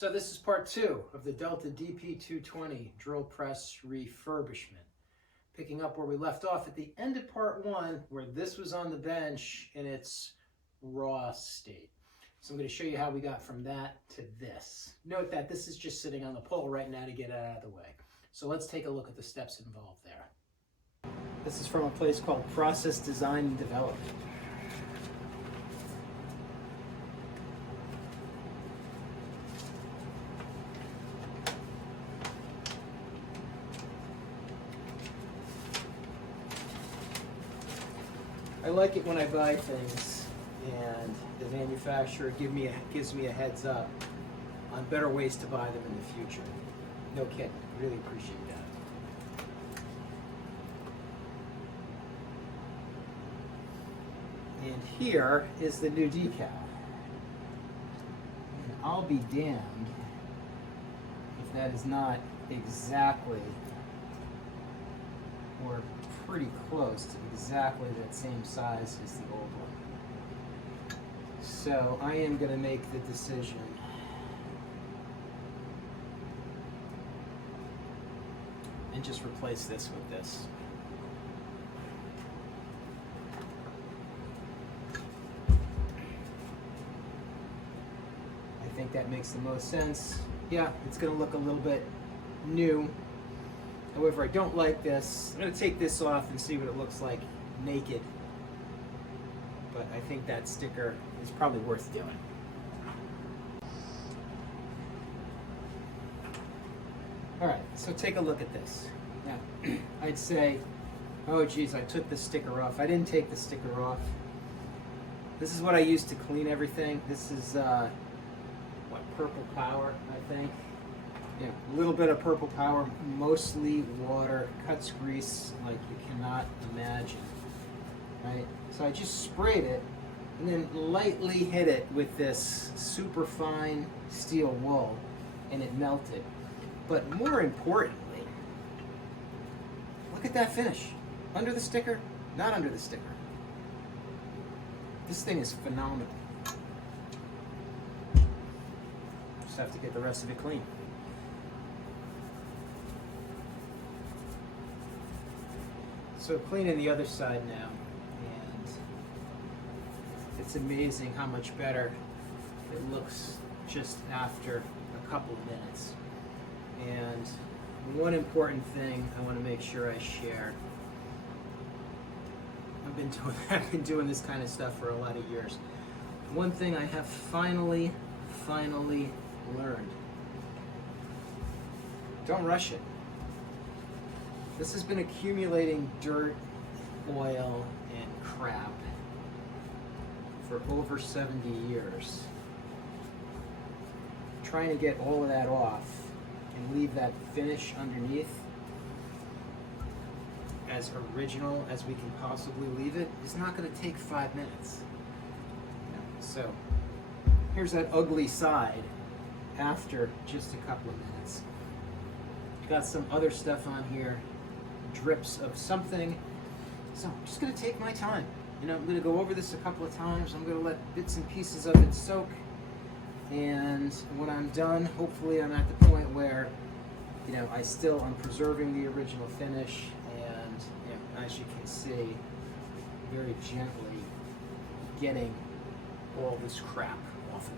So this is part 2 of the Delta DP220 drill press refurbishment. Picking up where we left off at the end of part 1, where this was on the bench in its raw state. So I'm going to show you how we got from that to this. Note that this is just sitting on the pole right now to get it out of the way. So let's take a look at the steps involved there. This is from a place called Process Design and Development. I like it when I buy things and the manufacturer gives me a heads up on better ways to buy them in the future. No kidding, really appreciate that. And here is the new decal. And I'll be damned if that is not exactly or pretty close to exactly that same size as the old one. So I am going to make the decision and just replace this with this. I think that makes the most sense. Yeah, it's going to look a little bit new. However, I don't like this. I'm going to take this off and see what it looks like naked. But I think that sticker is probably worth doing. Alright, so take a look at this. Now, I'd say, oh geez, I took the sticker off. I didn't take the sticker off. This is what I use to clean everything. This is, Purple Power, I think. Yeah, a little bit of Purple Power, mostly water, cuts grease like you cannot imagine, right? So I just sprayed it and then lightly hit it with this super fine steel wool and it melted. But more importantly, look at that finish. Under the sticker, not under the sticker. This thing is phenomenal. Just have to get the rest of it clean. So cleaning the other side now, and it's amazing how much better it looks just after a couple of minutes. And one important thing I want to make sure I share. I've been doing this kind of stuff for a lot of years. One thing I have finally learned. Don't rush it. This has been accumulating dirt, oil, and crap for over 70 years. Trying to get all of that off and leave that finish underneath as original as we can possibly leave it is not going to take 5 minutes. So here's that ugly side after just a couple of minutes. Got some other stuff on here. Drips of something. So I'm just going to take my time. I'm going to go over this a couple of times. I'm going to let bits and pieces of it soak. And when I'm done, hopefully I'm at the point where, I'm preserving the original finish. And, as you can see, very gently getting all this crap off of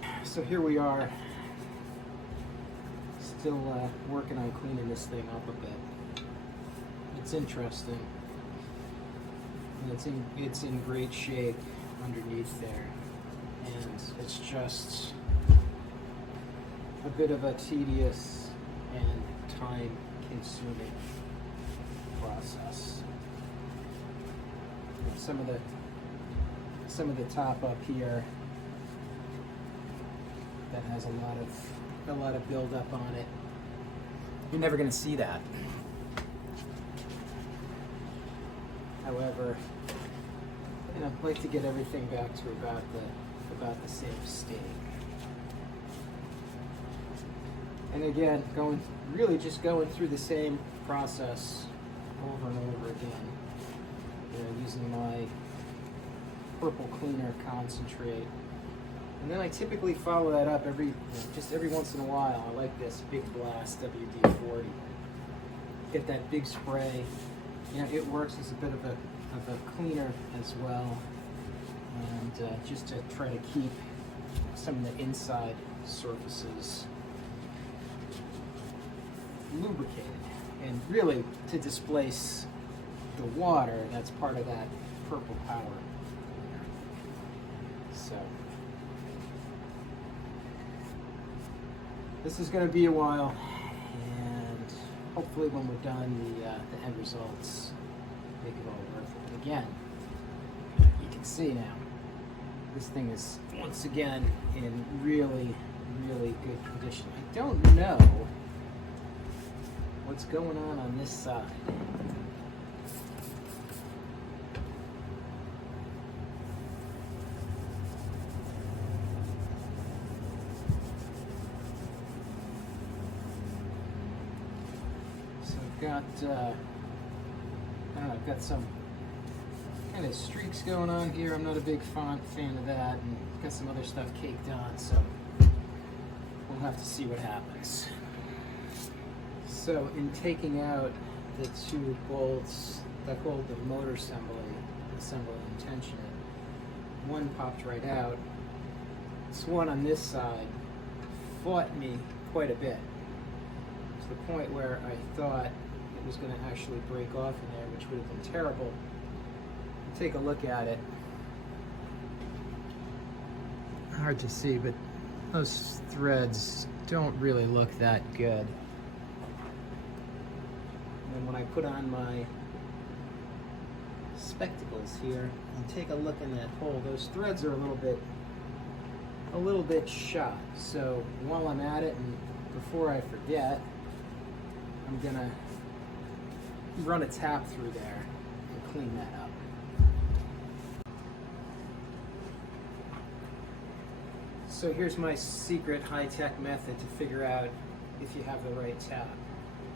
there. So here we are. Still working on cleaning this thing up a bit. It's interesting. And it's in great shape underneath there. And it's just a bit of a tedious and time-consuming process. Some of the top up here that has a lot of buildup on it. You're never going to see that. However, I like to get everything back to about the same state. And again, just going through the same process over and over again. Using my purple cleaner concentrate And then I typically follow that up just every once in a while. I like this Big Blast WD-40. Get that big spray. You know, it works as a bit of a cleaner as well. And just to try to keep some of the inside surfaces lubricated. And really, to displace the water, that's part of that purple power. So this is going to be a while, and hopefully when we're done, the end results make it all worth it. Again, you can see now, this thing is once again in really, really good condition. I don't know what's going on this side. Got, I don't know, I've got some kind of streaks going on here. I'm not a big fan of that, and got some other stuff caked on, so we'll have to see what happens. So in taking out the two bolts that hold the motor assembly and tension it, one popped right out. This one on this side fought me quite a bit, to the point where I thought it was going to actually break off in there, which would have been terrible. Take a look at it. Hard to see, but those threads don't really look that good. And when I put on my spectacles here and take a look in that hole, those threads are a little bit shot. So while I'm at it, and before I forget, I'm gonna run a tap through there and clean that up. So here's my secret high-tech method to figure out if you have the right tap.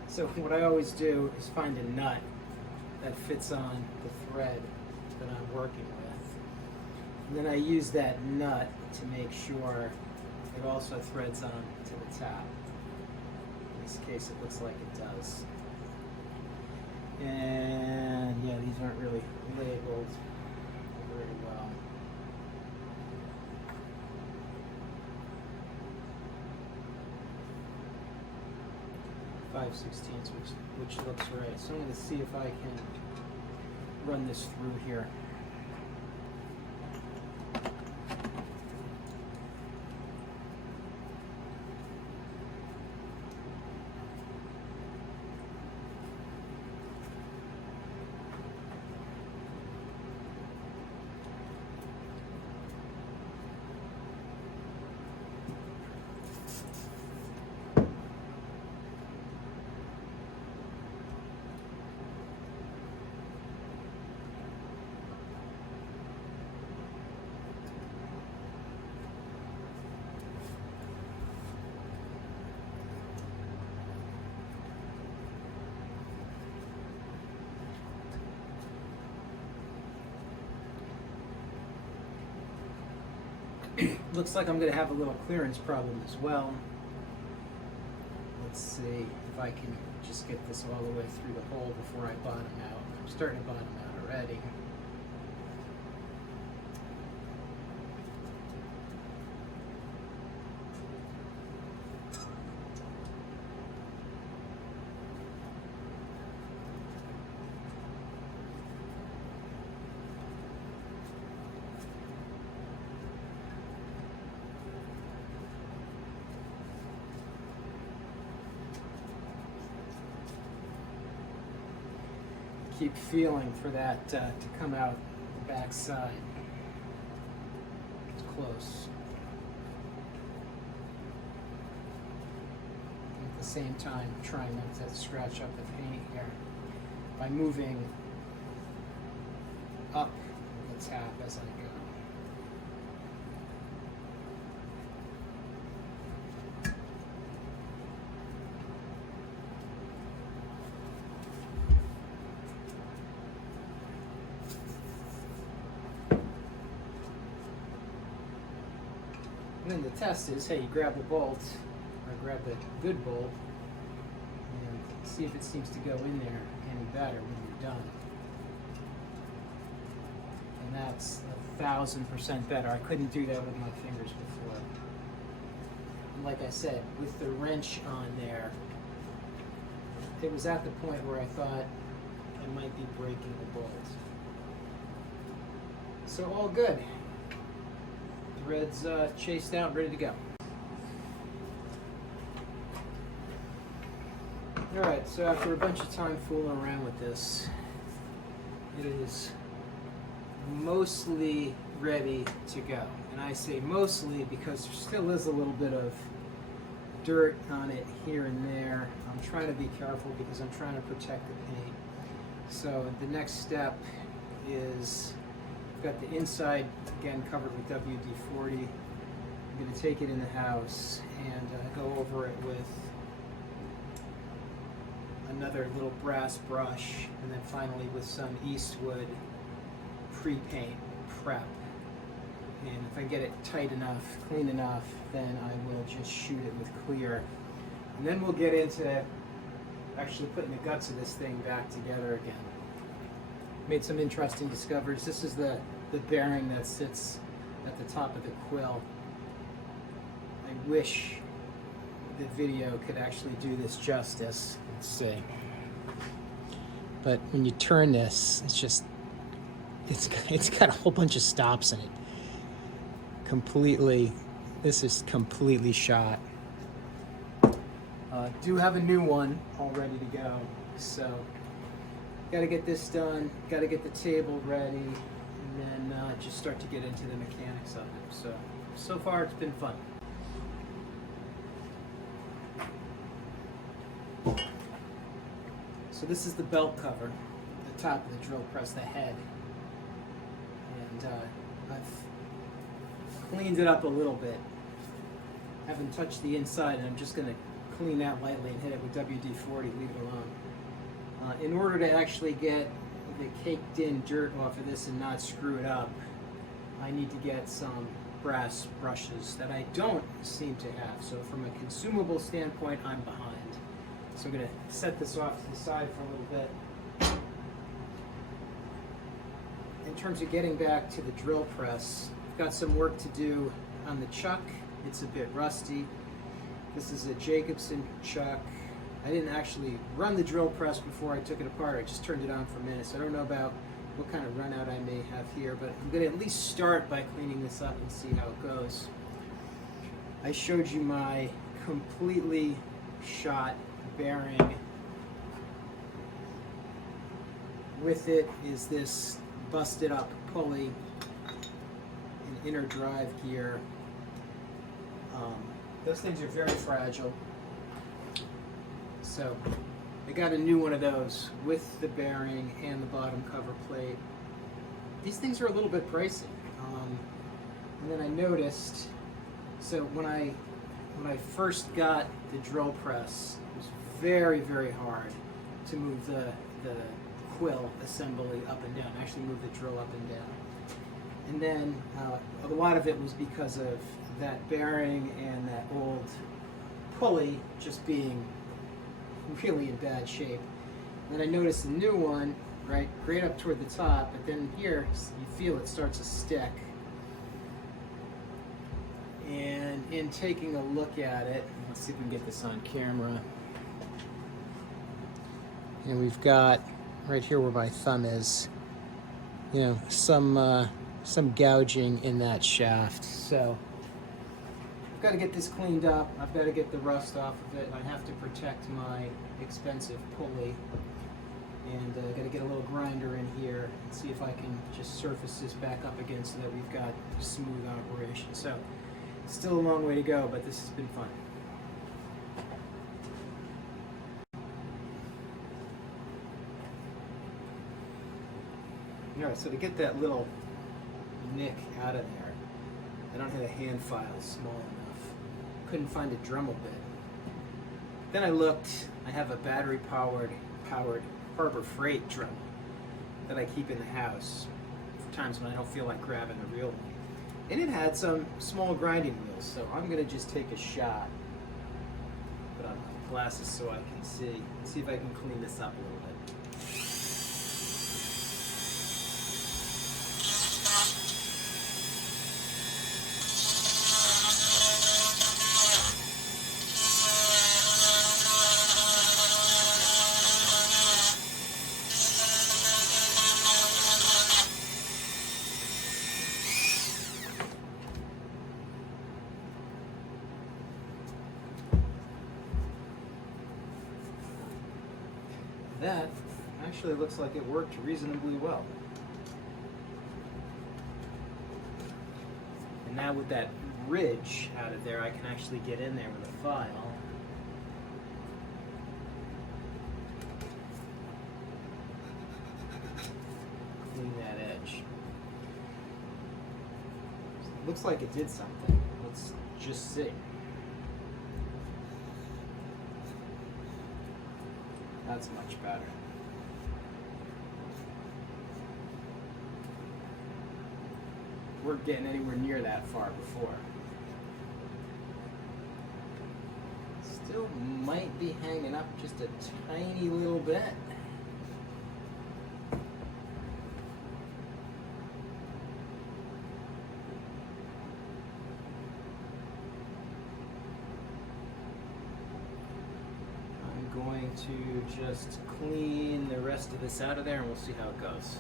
So what I always do is find a nut that fits on the thread that I'm working with. And then I use that nut to make sure it also threads on to the tap. In this case, it looks like it does. And yeah, these aren't really labeled very well. .5/16, which looks right. So I'm going to see if I can run this through here. Looks like I'm going to have a little clearance problem as well. Let's see if I can just get this all the way through the hole before I bottom out. I'm starting to bottom out already. Keep feeling for that to come out the back side. It's close. At the same time, trying not to scratch up the paint here by moving up the tap as I go. then the test is, hey, you grab the bolt, or grab the good bolt, and see if it seems to go in there any better when you're done. And that's 1,000% better. I couldn't do that with my fingers before. And like I said, with the wrench on there, it was at the point where I thought I might be breaking the bolt. So all good. Threads chased out, ready to go. Alright, so after a bunch of time fooling around with this, it is mostly ready to go. And I say mostly because there still is a little bit of dirt on it here and there. I'm trying to be careful because I'm trying to protect the paint. So the next step is, I've got the inside again covered with WD-40. I'm going to take it in the house and go over it with another little brass brush, and then finally with some Eastwood pre-paint prep. And if I get it tight enough, clean enough, then I will just shoot it with clear. And then we'll get into actually putting the guts of this thing back together again. Made some interesting discoveries. This is the bearing that sits at the top of the quill. I wish the video could actually do this justice. Let's see. But when you turn this, it's got a whole bunch of stops in it. This is completely shot. Do have a new one all ready to go. So got to get this done, got to get the table ready, and then just start to get into the mechanics of it. So far it's been fun. So this is the belt cover, the top of the drill press, the head. And I've cleaned it up a little bit. Haven't touched the inside, and I'm just going to clean that lightly and hit it with WD-40, leave it alone. In order to actually get the caked in dirt off of this and not screw it up, I need to get some brass brushes that I don't seem to have. So from a consumable standpoint, I'm behind. So I'm going to set this off to the side for a little bit. In terms of getting back to the drill press, I've got some work to do on the chuck. It's a bit rusty. This is a Jacobson chuck. I didn't actually run the drill press before I took it apart. I just turned it on for a minute. So I don't know about what kind of run out I may have here, but I'm going to at least start by cleaning this up and see how it goes. I showed you my completely shot bearing. With it is this busted up pulley, an inner drive gear. Those things are very fragile. So I got a new one of those with the bearing and the bottom cover plate. These things are a little bit pricey. And then I noticed, so when I first got the drill press, it was very, very hard to move the quill assembly up and down, actually move the drill up and down. And then a lot of it was because of that bearing and that old pulley just being really in bad shape. And then I noticed the new one, right up toward the top, but then here you feel it starts to stick. And in taking a look at it, let's see if we can get this on camera. And we've got right here where my thumb is, you know, some gouging in that shaft. So I've got to get this cleaned up. I've got to get the rust off of it. I have to protect my expensive pulley. And I've got to get a little grinder in here and see if I can just surface this back up again so that we've got smooth operation. So still a long way to go, but this has been fun. Alright, so to get that little nick out of there, I don't have a hand file small enough. Couldn't find a Dremel bit. Then I looked, I have a battery powered Harbor Freight Dremel that I keep in the house for times when I don't feel like grabbing a real one. And it had some small grinding wheels, so I'm gonna just take a shot. Put on my glasses so I can see if I can clean this up a little bit. That actually looks like it worked reasonably well. And now with that ridge out of there, I can actually get in there with a file. Clean that edge. Looks like it did something. Let's just see. That's much better. Weren't getting anywhere near that far before. Still might be hanging up just a tiny little bit. Going to just clean the rest of this out of there and we'll see how it goes.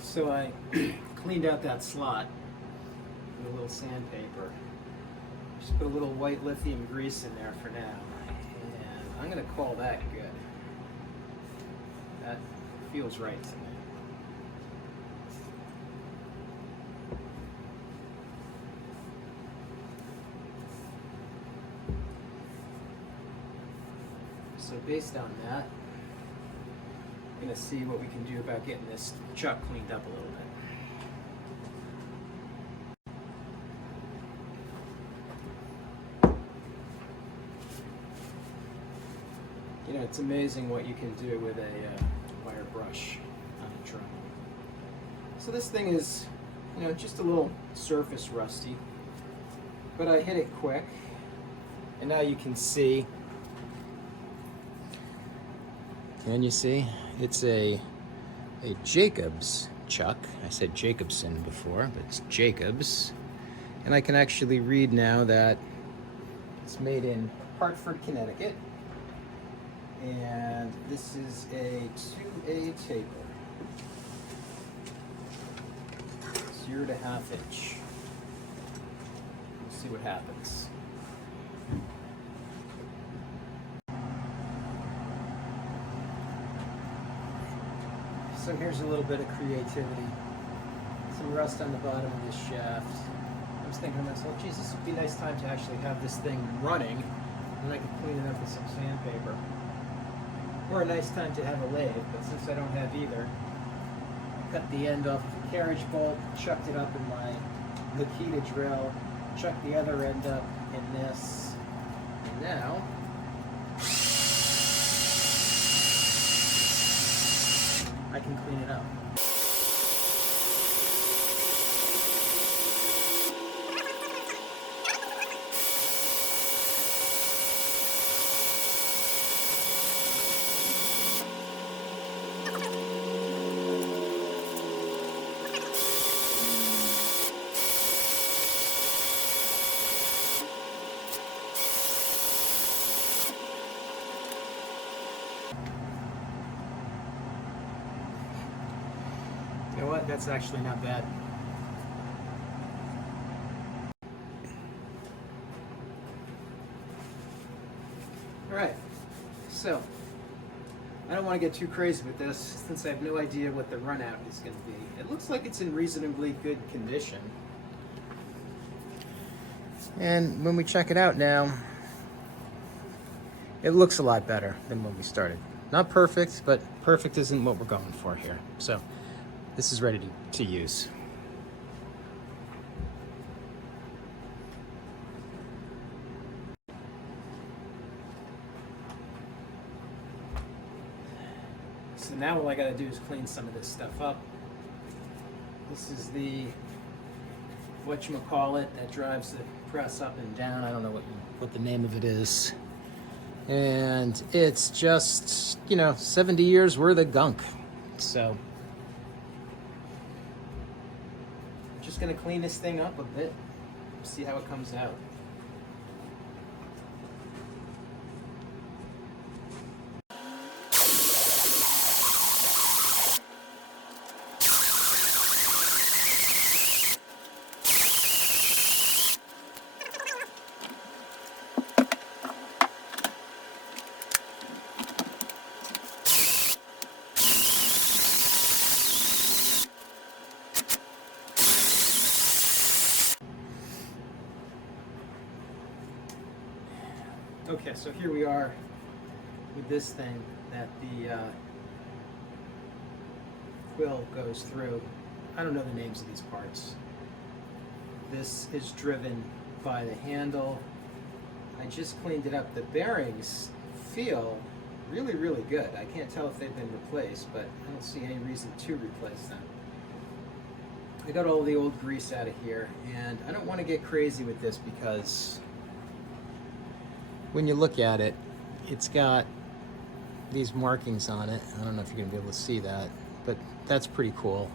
So I cleaned out that slot with a little sandpaper. Just put a little white lithium grease in there for now. And I'm going to call that good. That feels right to me. So based on that, I'm going to see what we can do about getting this chuck cleaned up a little bit. You know, it's amazing what you can do with a wire brush on a drum. So this thing is, you know, just a little surface rusty, but I hit it quick, and now you can see. Can you see? It's a Jacobs chuck. I said Jacobson before, but it's Jacobs. And I can actually read now that it's made in Hartford, Connecticut. And this is a 2A taper. 0.5 inch. We'll see what happens. So here's a little bit of creativity. Some rust on the bottom of this shaft. I was thinking to myself, geez, this would be a nice time to actually have this thing running, and I could clean it up with some sandpaper. Or a nice time to have a lathe, but since I don't have either, I cut the end off of a carriage bolt, chucked it up in my Makita drill, chucked the other end up in this, and now I can clean it up. You know what? That's actually not bad. Alright, so I don't want to get too crazy with this since I have no idea what the run out is going to be. It looks like it's in reasonably good condition. And when we check it out now, it looks a lot better than when we started. Not perfect, but perfect isn't what we're going for here. So this is ready to use. So now all I gotta do is clean some of this stuff up. This is the whatchamacallit that drives the press up and down. I don't know what the name of it is. And it's just, 70 years worth of gunk. So, just gonna clean this thing up a bit, see how it comes out. Okay, so here we are with this thing that the quill goes through. I don't know the names of these parts. This is driven by the handle. I just cleaned it up. The bearings feel really, really good. I can't tell if they've been replaced, but I don't see any reason to replace them. I got all the old grease out of here, and I don't want to get crazy with this because when you look at it, it's got these markings on it. I don't know if you're gonna be able to see that, but that's pretty cool.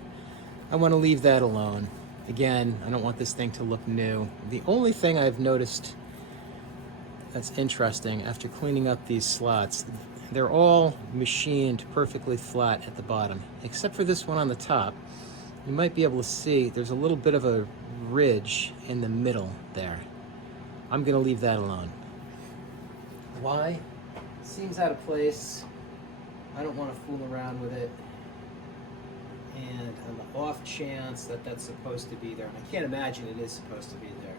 I want to leave that alone. Again, I don't want this thing to look new. The only thing I've noticed that's interesting after cleaning up these slots, they're all machined perfectly flat at the bottom, except for this one on the top. You might be able to see there's a little bit of a ridge in the middle there. I'm gonna leave that alone. Why? It seems out of place. I don't want to fool around with it. And on the off chance that that's supposed to be there, and I can't imagine it is supposed to be there,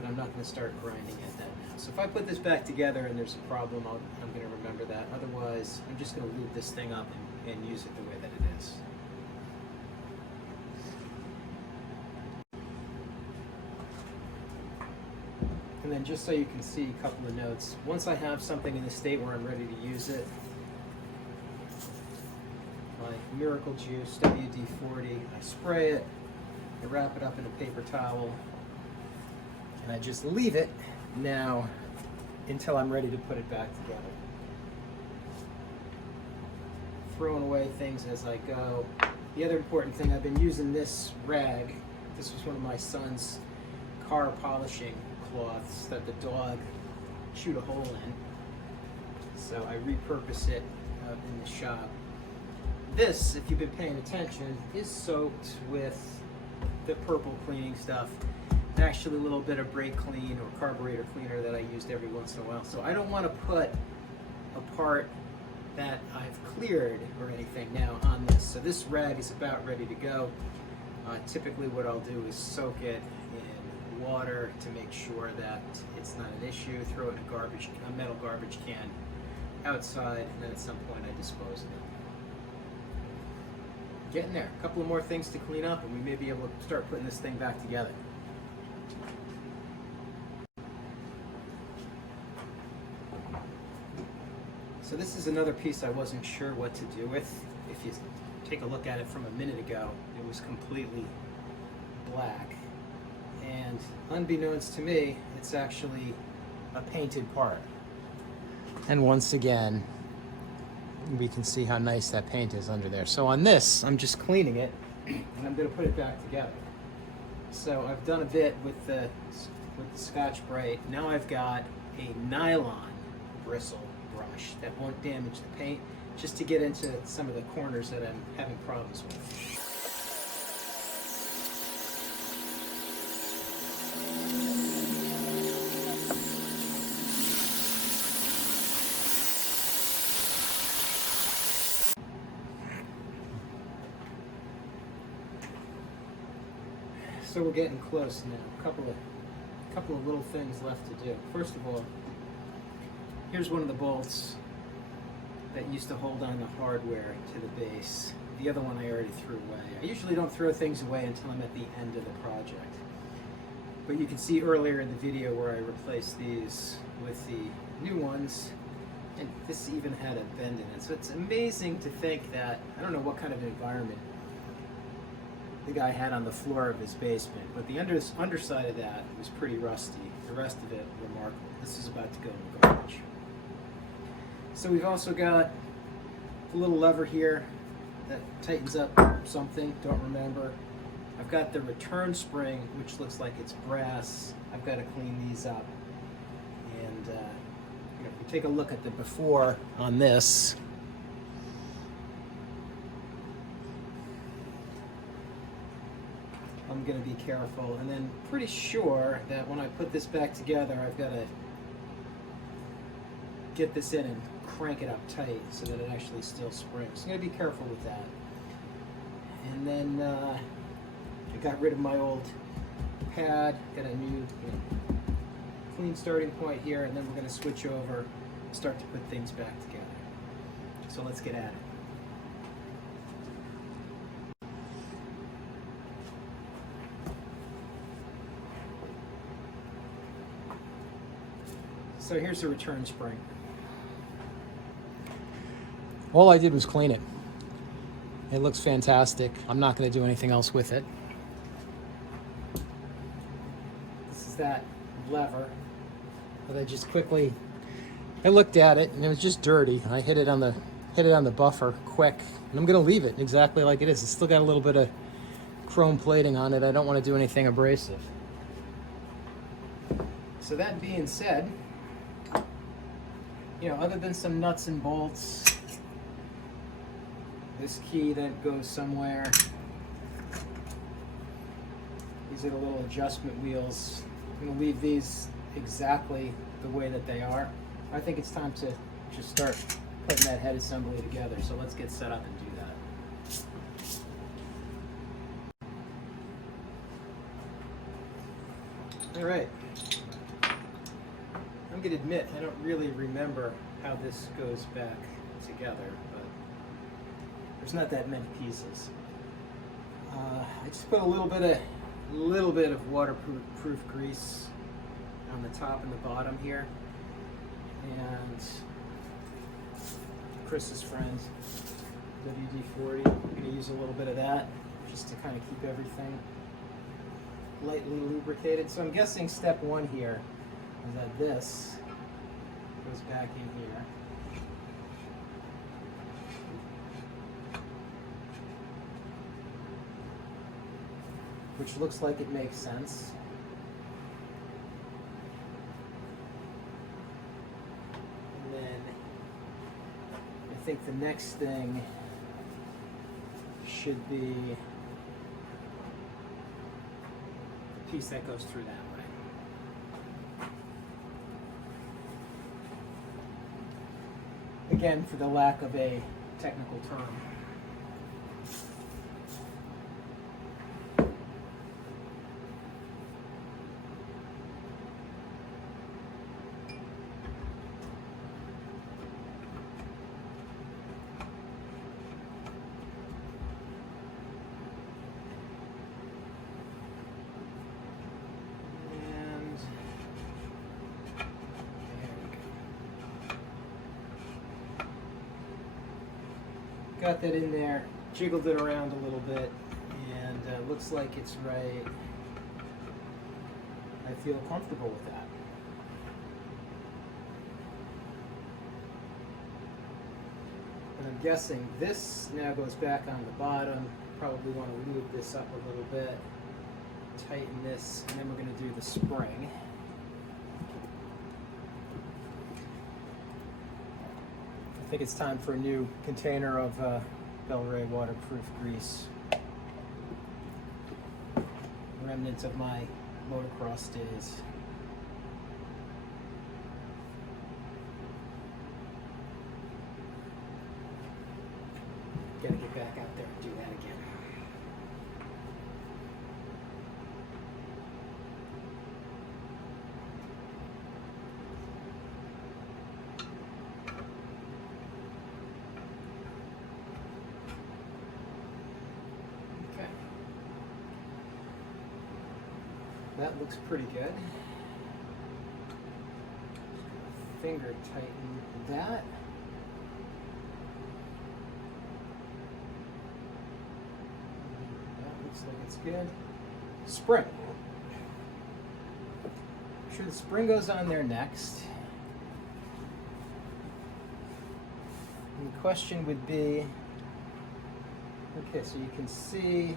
but I'm not going to start grinding at that now. So if I put this back together and there's a problem, I'm going to remember that. Otherwise, I'm just going to lube this thing up and use it the way that it is. And then just so you can see a couple of notes, once I have something in the state where I'm ready to use it, like Miracle Juice WD-40, I spray it, I wrap it up in a paper towel, and I just leave it now until I'm ready to put it back together. Throwing away things as I go. The other important thing, I've been using this rag. This was one of my son's car polishing cloths that the dog chewed a hole in. So I repurpose it in the shop. This, if you've been paying attention, is soaked with the purple cleaning stuff. Actually a little bit of brake clean or carburetor cleaner that I used every once in a while. So I don't want to put a part that I've cleared or anything now on this. So this rag is about ready to go. Typically what I'll do is soak it in water to make sure that it's not an issue, throw it in a metal garbage can outside, and then at some point I dispose of it. Getting there. A couple of more things to clean up and we may be able to start putting this thing back together. So this is another piece I wasn't sure what to do with. If you take a look at it from a minute ago, it was completely black. And unbeknownst to me, it's actually a painted part. And once again, we can see how nice that paint is under there. So on this, I'm just cleaning it and I'm gonna put it back together. So I've done a bit with the Scotch-Brite. Now I've got a nylon bristle brush that won't damage the paint, just to get into some of the corners that I'm having problems with. So we're getting close now. A couple of little things left to do. First of all, here's one of the bolts that used to hold on the hardware to the base. The other one I already threw away. I usually don't throw things away until I'm at the end of the project. But you can see earlier in the video where I replaced these with the new ones. And this even had a bend in it. So it's amazing to think that, I don't know what kind of environment the guy had on the floor of his basement, but the underside of that was pretty rusty. The rest of it, remarkable. This is about to go in the garbage. So we've also got a little lever here that tightens up something, don't remember. I've got the return spring, which looks like it's brass. I've got to clean these up. And if we take a look at the before on this, I'm going to be careful. And then pretty sure that when I put this back together, I've got to get this in and crank it up tight so that it actually still springs. So I'm going to be careful with that. And then I got rid of my old pad, got a new clean starting point here, and then we're going to switch over and start to put things back together. So let's get at it. So here's the return spring. All I did was clean it. It looks fantastic. I'm not going to do anything else with it. This is that lever that I just quickly, I looked at it and it was just dirty. I hit it on the buffer quick, and I'm going to leave it exactly like it is. It's still got a little bit of chrome plating on it. I don't want to do anything abrasive. So that being said, other than some nuts and bolts, this key that goes somewhere, these are the little adjustment wheels. I'm going to leave these exactly the way that they are. I think it's time to just start putting that head assembly together. So let's get set up and do that. All right. I'm going to admit, I don't really remember how this goes back together, but there's not that many pieces. I just put a little bit of waterproof grease on the top and the bottom here, and Chris's friend WD-40. I'm going to use a little bit of that just to kind of keep everything lightly lubricated. So I'm guessing step one here is that this goes back in here. Which looks like it makes sense. And then I think the next thing should be the piece that goes through that way. Again, for the lack of a technical term. Got that in there, jiggled it around a little bit, and looks like it's right. I feel comfortable with that. And I'm guessing this now goes back on the bottom. Probably want to lube this up a little bit, tighten this, and then we're going to do the spring. I think it's time for a new container of Bel-Ray waterproof grease. Remnants of my motocross days. Gotta get back out there and do that again. That looks pretty good. finger tighten that. That looks like it's good. Spring. Make sure the spring goes on there next. And the question would be, okay, so you can see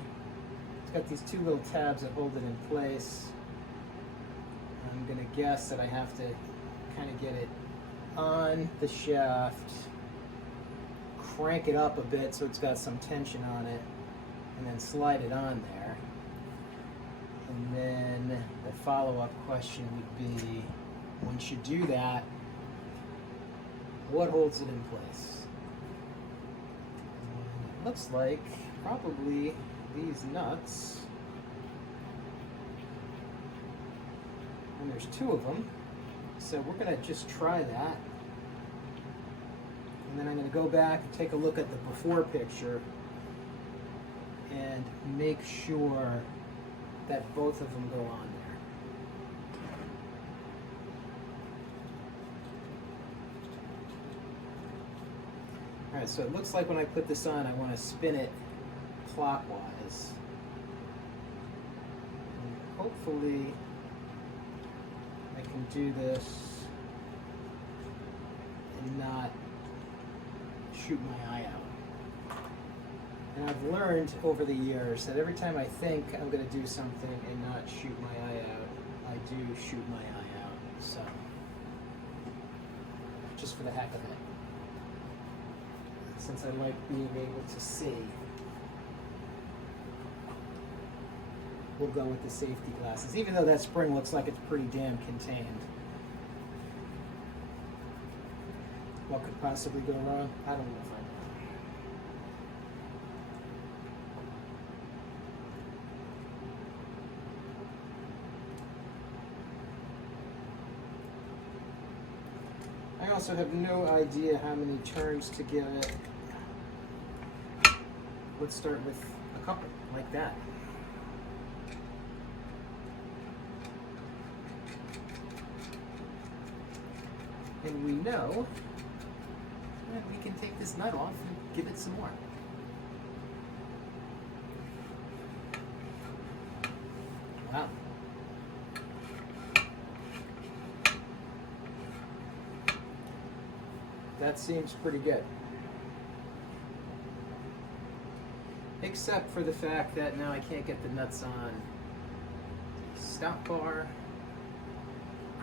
it's got these two little tabs that hold it in place. I'm going to guess that I have to kind of get it on the shaft, crank it up a bit so it's got some tension on it, and then slide it on there. And then the follow-up question would be, once you do that, what holds it in place? And it looks like probably these nuts. And there's two of them, so we're going to just try that. And then I'm going to go back and take a look at the before picture and make sure that both of them go on there. Alright, so it looks like when I put this on, I want to spin it clockwise. And hopefully I can do this and not shoot my eye out. And I've learned over the years that every time I think I'm going to do something and not shoot my eye out, I do shoot my eye out. So, just for the heck of it. Since I like being able to see, we'll go with the safety glasses, even though that spring looks like it's pretty damn contained. What could possibly go wrong? I don't know if I know. I also have no idea how many turns to give it. Let's start with a couple, like that. And we know that we can take this nut off and give it some more. Wow. That seems pretty good. Except for the fact that now I can't get the nuts on the stop bar.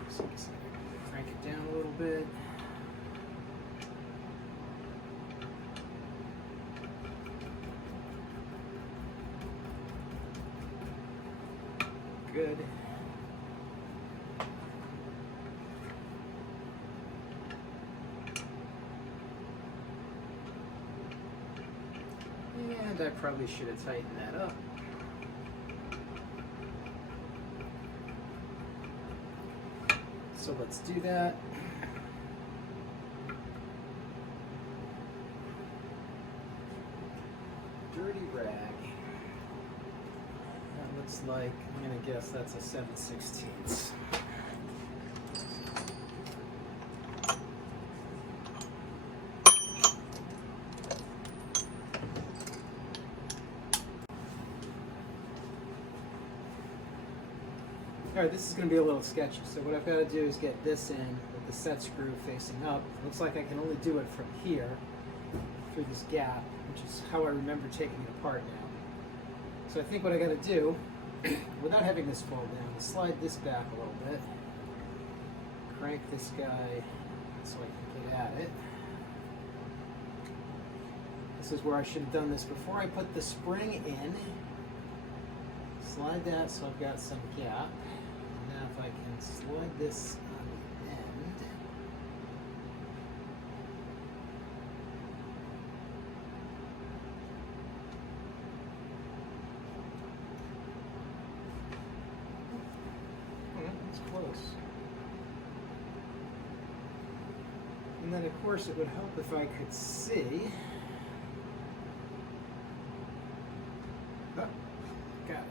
So I'm just gonna crank it down a little bit. Good. And I probably should have tightened that up. So let's do that. Dirty rag. That looks like, I'm gonna guess that's a 7/16. Alright, this is going to be a little sketchy, so what I've got to do is get this in with the set screw facing up. Looks like I can only do it from here, through this gap, which is how I remember taking it apart now. So I think what I got to do, without having this fold down, is slide this back a little bit, crank this guy so I can get at it. This is where I should have done this before I put the spring in. Slide that so I've got some gap. Now if I can slide this on the end. Oh, that's close. And then of course it would help if I could see. Oh, got it.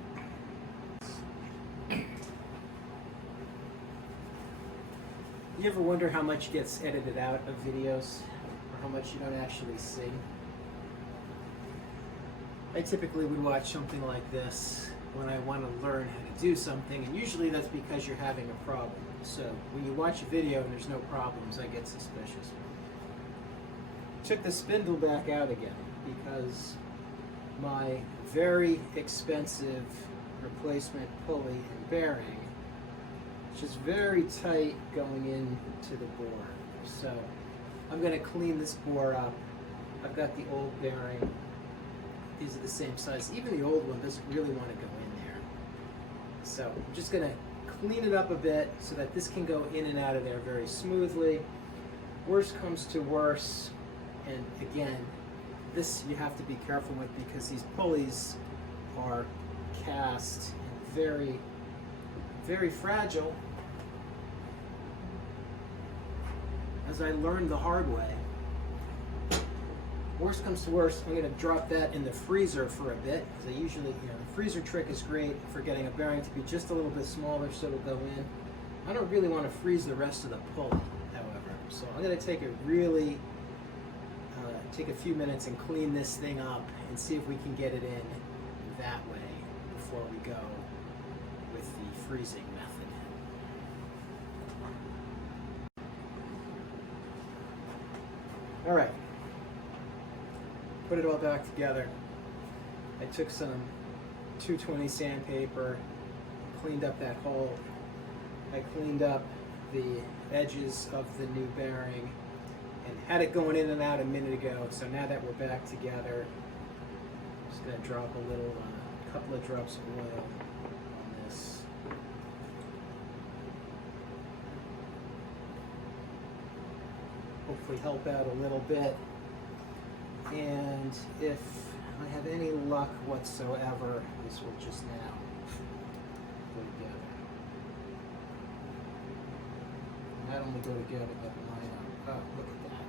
You ever wonder how much gets edited out of videos, or how much you don't actually see? I typically would watch something like this when I want to learn how to do something, and usually that's because you're having a problem. So when you watch a video and there's no problems, I get suspicious. Took the spindle back out again because my very expensive replacement pulley and bearing is just very tight going into the bore. So I'm going to clean this bore up. I've got the old bearing. These are the same size. Even the old one doesn't really want to go in there. So I'm just going to clean it up a bit so that this can go in and out of there very smoothly. Worst comes to worst, and again, this you have to be careful with because these pulleys are cast and very, very fragile. As I learned the hard way. Worst comes to worst, I'm going to drop that in the freezer for a bit, because I usually, the freezer trick is great for getting a bearing to be just a little bit smaller so it'll go in. I don't really want to freeze the rest of the pulley, however. So I'm going to take a take a few minutes and clean this thing up and see if we can get it in that way before we go with the freezing method. All right. Put it all back together. I took some 220 sandpaper, cleaned up that hole. I cleaned up the edges of the new bearing and had it going in and out a minute ago. So now that we're back together, I'm just gonna drop a little, couple of drops of oil on this. Hopefully help out a little bit. And if I have any luck whatsoever, this will just now go together. Not only go together, but line up. Oh, look at that.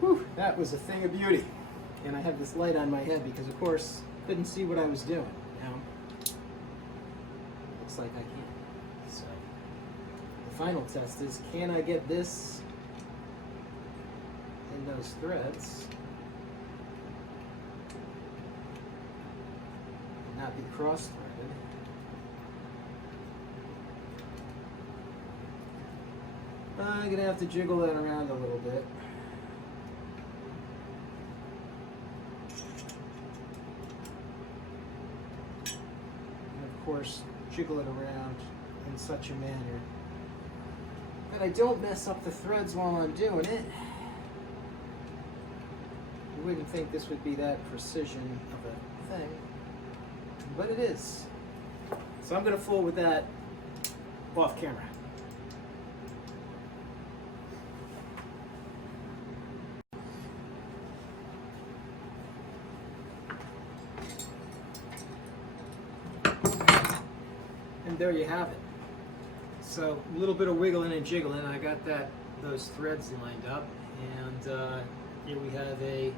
Whew, that was a thing of beauty. And I have this light on my head because, of course, couldn't see what I was doing. Now, looks like I can. So, the final test is, can I get this in those threads and not be cross-threaded? I'm gonna have to jiggle that around a little bit. And of course, jiggle it around in such a manner that I don't mess up the threads while I'm doing it. You wouldn't think this would be that precision of a thing, but it is. So I'm gonna fool with that off camera. And there you have it. So a little bit of wiggling and jiggling, I got those threads lined up, and here we have a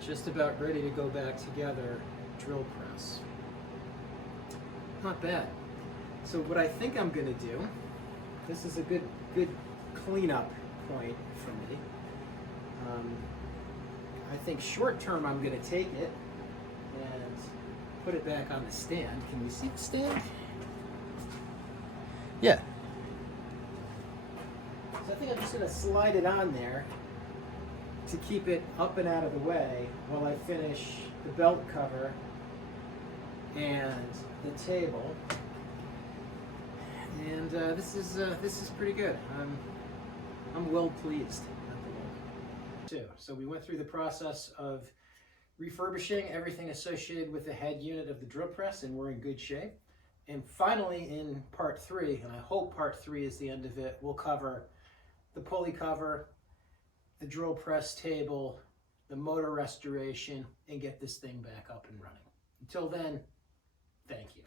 just about ready to go back together drill press. Not bad. So what I think I'm going to do, this is a good cleanup point for me. I think short term I'm going to take it and put it back on the stand. Can you see the stand? Yeah. So I think I'm just going to slide it on there to keep it up and out of the way while I finish the belt cover and the table. And this is pretty good. I'm well pleased at the moment too. So we went through the process of refurbishing everything associated with the head unit of the drill press, and we're in good shape. And finally, in part 3, and I hope part 3 is the end of it, we'll cover the pulley cover, the drill press table, the motor restoration, and get this thing back up and running. Until then, thank you.